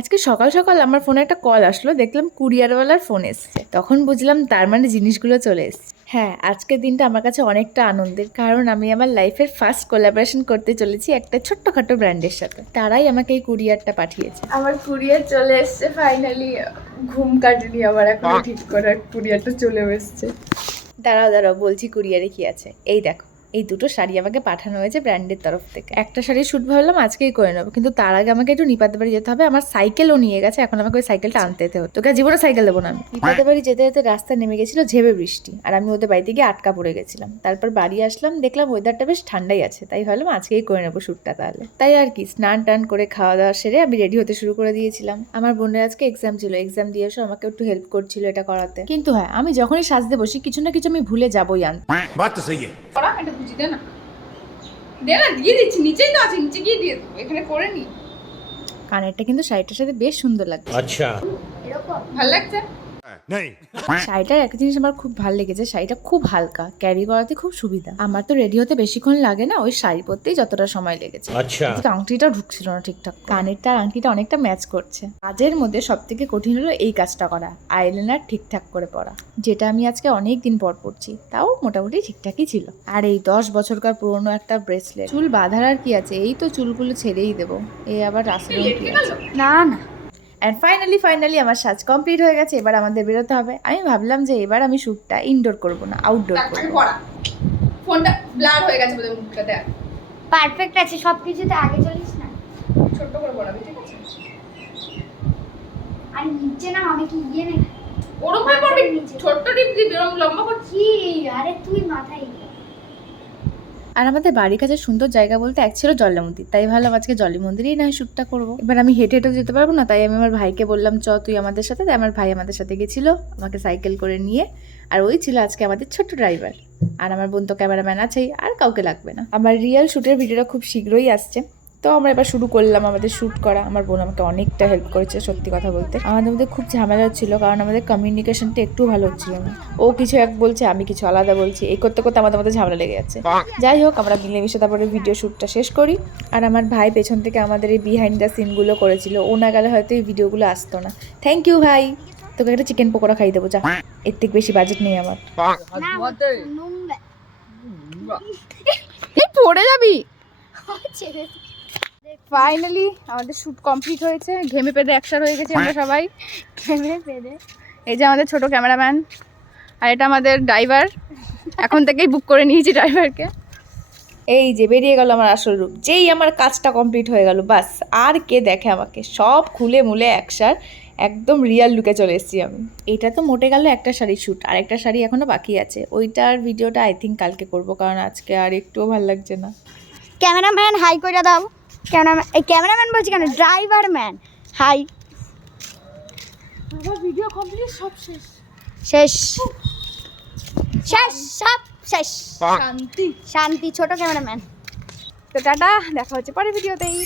আজকে সকাল সকাল আমার ফোনে একটা কল আসলো, দেখলাম কুরিয়ারওয়ালার ফোন এসছে। তখন বুঝলাম তার মানে জিনিসগুলো চলে এসছে। হ্যাঁ, আজকের দিনটা আমার কাছে অনেকটা আনন্দের, কারণ আমি আমার লাইফের ফার্স্ট কোলাবোরেশন করতে চলেছি একটা ছোট্টখাটো ব্র্যান্ডের সাথে। তারাই আমাকে এই কুরিয়ারটা পাঠিয়েছে। আমার কুরিয়ার চলে এসছে ফাইনালি। ঘুম কাটেনি আমার এখনো ঠিক করে, কুরিয়ারটা চলেও এসছে। দাঁড়াও বলছি কুরিয়ারে কি আছে। এই দেখো, এই দুটো শাড়ি আমাকে পাঠানো হয়েছে ব্র্যান্ডের তরফ থেকে। একটা শাড়ি শুট ভাবলাম আজকেই করে নেবো, কিন্তু তার আগে আমাকে একটু নিপাতে বাড়ি যেতে হবে। আমার সাইকেলও নিয়ে গেছে, এখন আমাকে ওই সাইকেলটা আনতে যেতে হতো। তোকে জীবনে সাইকেল দেবো না আমি। নিপাতে বাড়ি যেতে যেতে রাস্তায় নেমে গেছিল ঝেবে বৃষ্টি, আর আমি ওদের বাড়িতে গিয়ে আটকা পড়ে গেছিলাম। তারপর বাড়ি আসলাম, দেখলাম ওয়েদারটা বেশ ঠান্ডাই আছে, তাই ভাবলাম আজকেই করে নেবো শ্যুটটা। তাহলে তাই আর কি, স্নান টান করে খাওয়া দাওয়া সেরে আমি রেডি হতে শুরু করে দিয়েছিলাম। আমার বোনের আজকে এক্সাম ছিল, এক্সাম দিয়ে এসে আমাকে একটু হেল্প করছিল এটা করাতে। কিন্তু হ্যাঁ, আমি যখনই সাজতে বসি কিছু না কিছু আমি ভুলে যাবোই আনতে। এটা বুঝি দে না, দে না, দিয়ে দিচ্ছি, নিচেই তো আছে, নিচে গিয়ে দিয়ে দেবো, এখানে করে নি। কানেরটা কিন্তু শাড়িটার সাথে বেশ সুন্দর লাগছে। আচ্ছা, এরকম ভালো লাগছে। শাড়িটার একটা জিনিস আমার খুব ভালো লেগেছে, শাড়িটা খুব হালকা, ক্যারি করাতে খুব সুবিধা। আমার তো রেডি হতে বেশিক্ষণ লাগে না, ওই শাড়ি পরতেই যতটা সময় লেগেছে। আচ্ছা। এদিকে আংটিটাও ঢুকছিল না ঠিকঠাক। কানেরটা আর আংটিটা অনেকটা ম্যাচ করছে। কাজের মধ্যে সব থেকে কঠিন হলো এই কাজটা করা, আইলাইনার ঠিকঠাক করে পরা, যেটা আমি আজকে অনেক দিন পর পরছি। তাও মোটামুটি ঠিকঠাকই ছিল। আর এই 10 বছরকার পুরনো একটা ব্রেসলেট। চুল বাঁধার আর কি আছে, এই তো চুলগুলো ছেড়েই দেবো। এই আবার রাস্তায় কি আছে? না না, অ্যান্ড ফাইনালি আমার সাজ কমপ্লিট হয়ে গেছে। এবার আমাদের বেরোতে হবে। আমি ভাবলাম যে এবার আমি শ্যুটটা ইনডোর করব না, আউটডোর তারপরে করব। পড়া, ফোনটা ব্লার হয়ে গেছে বলে মুখটা দেখ। পারফেক্ট আছে সবকিছুতে, আগে চলিস না। ছোট্ট করে পড়াবি, ঠিক আছে? আর নিচে না, আমি কি ইয়ে নেই ওরকম ভাবে পড়বি, ছোট্ট টিপ দিবি, ওরকম লম্বা করে। কি? আরে তুই মাথায় আর আমাদের বাড়ির কাছে সুন্দর জায়গা বলতে এক ছিল জলে মন্দির, তাই ভাবলাম আজকে জলে মন্দিরেই না শ্যুটটা করবো। এবার আমি হেঁটে হেঁটে যেতে পারবো না, তাই আমি আমার ভাইকে বললাম চ তুই আমাদের সাথে। তাই আমার ভাই আমাদের সাথে গেছিল আমাকে সাইকেল করে নিয়ে। আর ওই ছিল আজকে আমাদের ছোট্ট ড্রাইভার। আর আমার বোন তো ক্যামেরাম্যান আছেই, আর কাউকে লাগবে না। আমার রিয়েল শ্যুটের ভিডিওটা খুব শীঘ্রই আসছে। তো আমরা এবার শুরু করলাম আমাদের শ্যুট করা। আমার বোন আমাকে অনেকটা হেল্প করেছে, সত্যি কথা বলতে। আমাদের মধ্যে খুব ঝামেলা হচ্ছিল, কারণ আমাদের কমিউনিকেশনটা একটু ভালো হচ্ছিল না। ও কিছু এক বলছে, আমি কিছু আলাদা বলছি, এই করতে করতে আমাদের মধ্যে ঝামেলা লেগে যাচ্ছে। যাই হোক, আমরা মিলেমিশে তারপরে ভিডিও শ্যুটটা শেষ করি। আর আমার ভাই পেছন থেকে আমাদের এই বিহাইন্ড দ্য সিনগুলো করেছিল। ও না গেলে হয়তো এই ভিডিওগুলো আসতো না। থ্যাংক ইউ ভাই। তোকে একটা চিকেন পকোড়া খাই দেবো, যা। এর থেকে বেশি বাজেট নেই আমার। এই পড়ে যাবি। ফাইনালি আমাদের শ্যুট কমপ্লিট হয়েছে। ঘেমে পেদে একসার হয়ে গেছি আমরা সবাই। ঘেমে পেরে এই যে আমাদের ছোট ক্যামেরাম্যান, আর এটা আমাদের ড্রাইভার। এখন থেকেই বুক করে নিয়েছি ড্রাইভারকে। এই যে বেরিয়ে গেল আমার আসল রূপ। যেই আমার কাজটা কমপ্লিট হয়ে গেল, বাস আর কে দেখে আমাকে। সব খুলে মুলে একসার একদম রিয়াল লুকে চলে এসেছি আমি। এটা তো মোটে গেল একটা শাড়ি শ্যুট, আর একটা শাড়ি এখনো বাকি আছে। ওইটার ভিডিওটা আই থিঙ্ক কালকে করব, কারণ আজকে আর একটুও ভালো লাগছে না। ক্যামেরাম্যান হাই করে দাও। ক্যামেরাম্যান বলছি কেন, ড্রাইভার ম্যান হাই। আমার ভিডিও কমপ্লিট, সব শেষ। শেষ শেষ সব শেষ। শান্তি। শান্তি ছোট ক্যামেরাম্যান। তো টাটা, দেখা হচ্ছে পরের ভিডিওতেই।